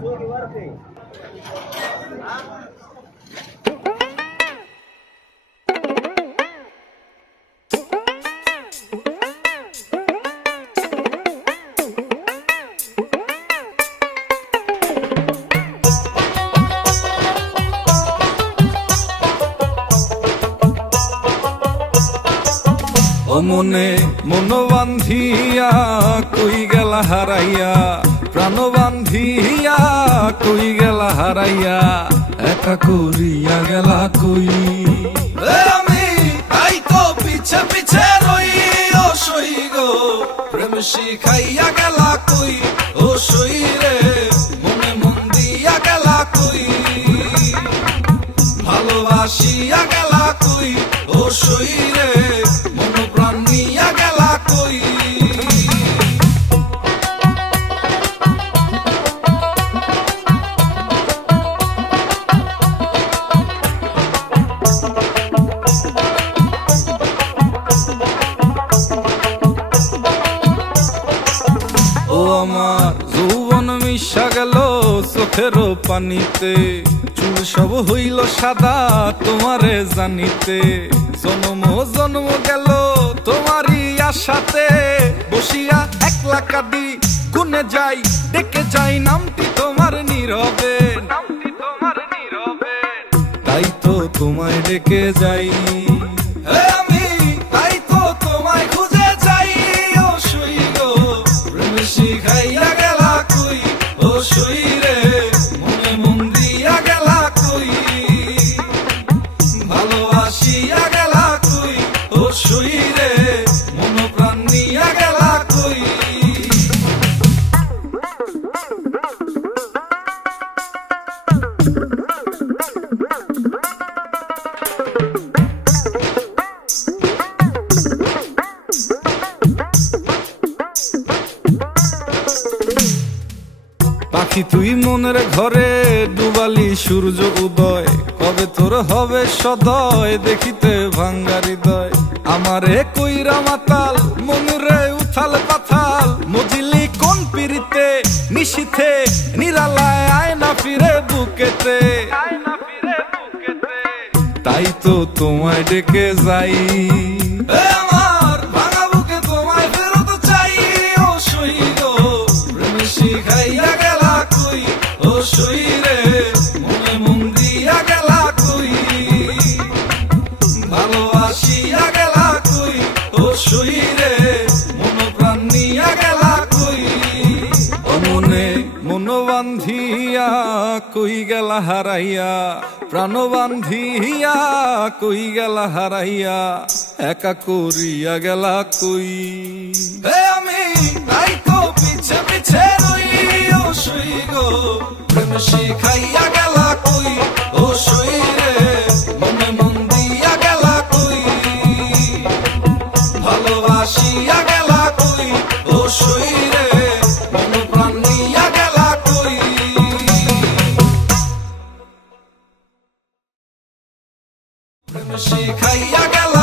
ও মনে মন বান্ধিয়া কই গেলা হারাইয়া, প্রাণ বান্ধিয়া কই গেলা হারাইয়া, একা করিয়া গেলা কই। আমি তাই তো পিছে পিছে রই, ও সই গো প্রেম শিখাইয়া গেলা কই, ও সই রে মনে মন দিয়া গেলা কই, ভালোবাসিয়া গেলা কই, ও সই রে মন প্রাণ নিয়া গেলা কই। ও আমার যৌবন মিশা গেল চোখের পানিতে, চুল সব হইল সাদা তোমারে জানিতে, জন্ম জন্ম গেল তোমারই আশাতে, বসিয়া একলা কাঁদি গুনে যাই, ডেকে যাই নামটি তোমার নীরবে, তাই তো তোমায় ডেকে যাই। আমি তাই তো তোমায় খুঁজে যাই, ও সই গো প্রেম শিখাইয়া গেলা কই, ও সই রে মনে মন দিয়া গেলা কই, ভালোবাসিয়া গেলা কই, ও সই রে মন প্রাণ নিয়া গেলা কই। পাখি তুই মনের ঘরে ডুবালি সূর্য উদয়, কবে তোর হবে সদয় দেখিতে ভাঙ্গা হৃদয়, আমারে কইরা মাতাল মনুরে উথাল পাথাল, মজিলি কোন পিরিতে নিশিথে নিরালায় আয় না ফিরে বুকেতে, তাই তো তোমায় ডেকে যাই। আমার ভাঙা বুকে তোমায় ফেরত চাই, ও সই গো প্রেম শিখাইয়া গেলা কই, ও সই রে মনে মন দিয়া গেলা কই, ভালোবাসিয়া গেলা কই, ও সই রে মন প্রাণ নিয়া গেলা কই। ও মনে মন বান্ধিয়া কই গেলা হারাইয়া, প্রাণ বান্ধিয়া কই গেলা হারাইয়া, একা করিয়া গেলা কই। আমি তাই তো পিছে পিছে রই, ও সই গো প্রেম শিখাইয়া গেলা কই, ও সই রে মনে মন দিয়া গেলা কই, ভালোবাসিয়া গেলা কই, ও সই রে মন প্রাণ নিয়া গেলা কই। প্রেম শিখাইয়া গেলা